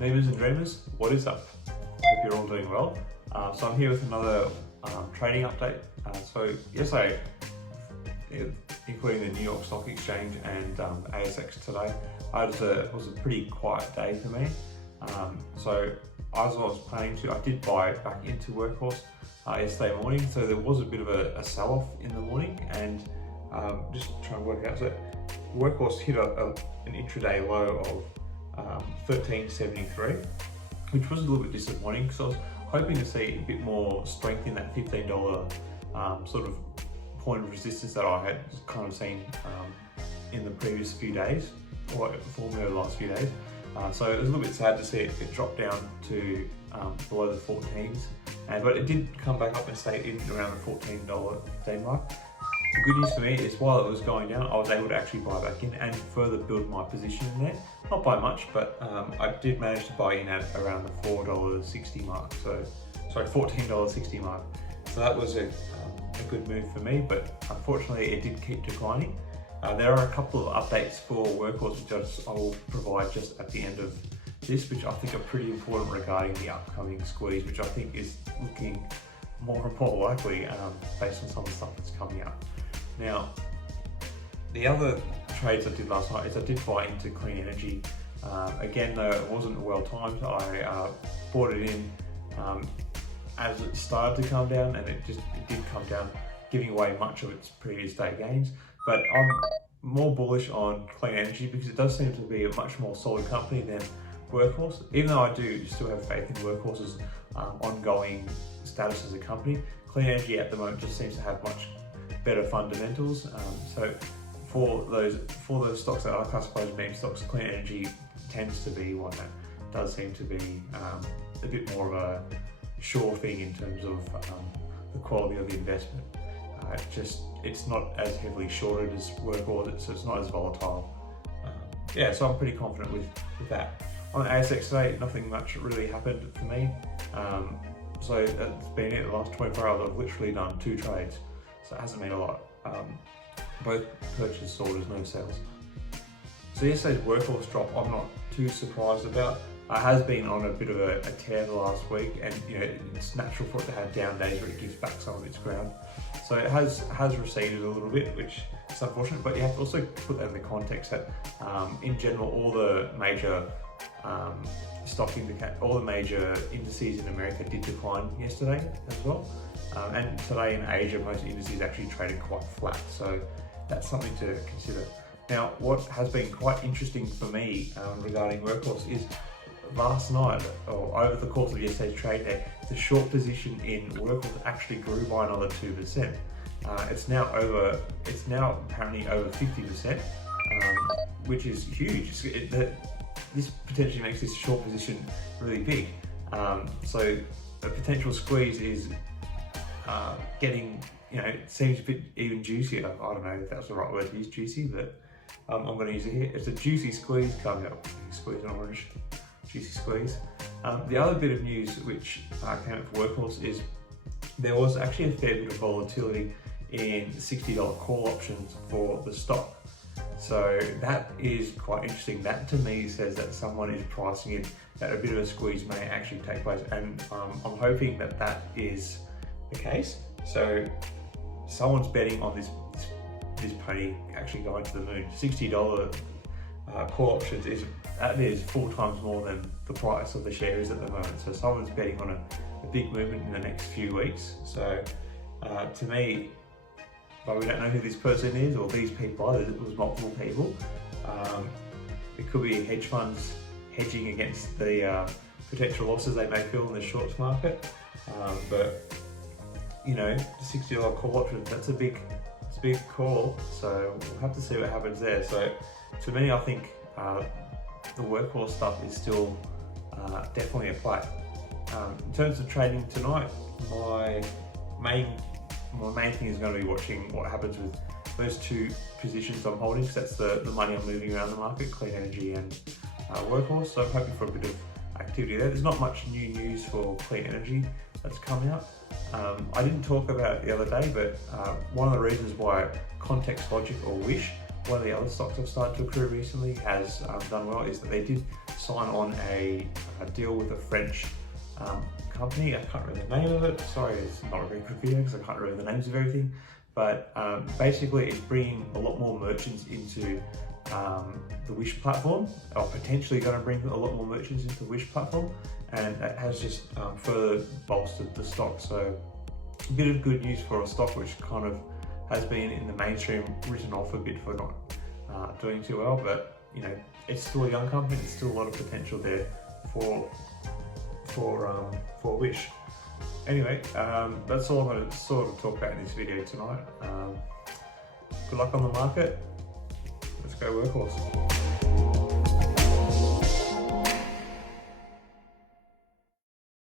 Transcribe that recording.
Dreamers and dreamers, what is up? I hope you're all doing well. So I'm here with another trading update. So yesterday, including the New York Stock Exchange and ASX today, it was a pretty quiet day for me. So as I was planning to, I did buy back into Workhorse yesterday morning. So there was a bit of a sell-off in the morning, and just trying to work out. So Workhorse hit an intraday low of 13.73, which was a little bit disappointing because I was hoping to see a bit more strength in that $15 sort of point of resistance that I had kind of seen in the previous few days, or for me over the last few days. So it was a little bit sad to see it drop down to below the 14s, but it did come back up and stay in around the $14 day mark. The good news for me is while it was going down, I was able to actually buy back in and further build my position in there. Not by much, but I did manage to buy in at around the $4.60 mark. So, sorry, $14.60 mark. So that was a good move for me, but unfortunately it did keep declining. There are a couple of updates for Workhorse which I will provide just at the end of this, which I think are pretty important regarding the upcoming squeeze, which I think is looking more and more likely based on some of the stuff that's coming up. Now, the other trades I did last night is I did buy into clean energy. Again, though it wasn't well timed, I bought it in as it started to come down, and it did come down, giving away much of its previous day gains. But I'm more bullish on clean energy because it does seem to be a much more solid company than Workhorse. Even though I do still have faith in Workhorse's ongoing status as a company, clean energy at the moment just seems to have much better fundamentals. So for those stocks that I classify as meme stocks, clean energy tends to be one that does seem to be a bit more of a sure thing in terms of the quality of the investment. It's not as heavily shorted as Workhorse, so it's not as volatile. Yeah, so I'm pretty confident with that. On ASX today, nothing much really happened for me. So that's been it. The last 24 hours, I've literally done 2 trades. So it hasn't been a lot. Both purchase orders, no sales. So yesterday's Workhorse drop, I'm not too surprised about. It has been on a bit of a tear the last week, and it's natural for it to have down days where it gives back some of its ground. So it has receded a little bit, which is unfortunate, but you have to also put that in the context that in general, all the major all the major indices in America did decline yesterday as well. And today in Asia, most indices actually traded quite flat. So that's something to consider. Now, what has been quite interesting for me regarding Workhorse is last night, or over the course of yesterday's trade day, the short position in Workhorse actually grew by another 2%. It's now apparently over 50%, which is huge. This potentially makes this short position really big. So a potential squeeze is getting, it seems a bit even juicier. I don't know if that's the right word to use, juicy, but I'm going to use it here. It's a juicy squeeze coming up. Squeeze an orange, juicy squeeze. The other bit of news which came up for Workhorse is there was actually a fair bit of volatility in $60 call options for the stock. So that is quite interesting. That to me says that someone is pricing in that a bit of a squeeze may actually take place, and I'm hoping that is the case. So someone's betting on this pony actually going to the moon. $60 call options is 4 times more than the price of the share is at the moment. So someone's betting on a big movement in the next few weeks. So to me, but we don't know who this person is or these people are. It was multiple people. It could be hedge funds hedging against the potential losses they may feel in the shorts market. But the $60 call option, that's a big call. So we'll have to see what happens there. So to me, I think the Workhorse stuff is still definitely a play. In terms of trading tonight, my main thing is going to be watching what happens with those 2 positions I'm holding, because that's the money I'm moving around the market, clean energy and Workhorse. So I'm hoping for a bit of activity there. There's not much new news for clean energy that's coming up. I didn't talk about it the other day, but one of the reasons why Context Logic or Wish, one of the other stocks I've started to accrue recently, has done well is that they did sign on a deal with a French company. I can't remember the name of it. Sorry, it's not a very good video because I can't remember the names of everything. But basically, it's bringing a lot more merchants into the Wish platform, or potentially going to bring a lot more merchants into the Wish platform, and that has just further bolstered the stock. So a bit of good news for a stock which kind of has been in the mainstream written off a bit for not doing too well, but you know, it's still a young company. There's still a lot of potential there for Wish. Anyway, that's all I'm going to sort of talk about in this video tonight. Good luck on the market. Let's go Workhorse.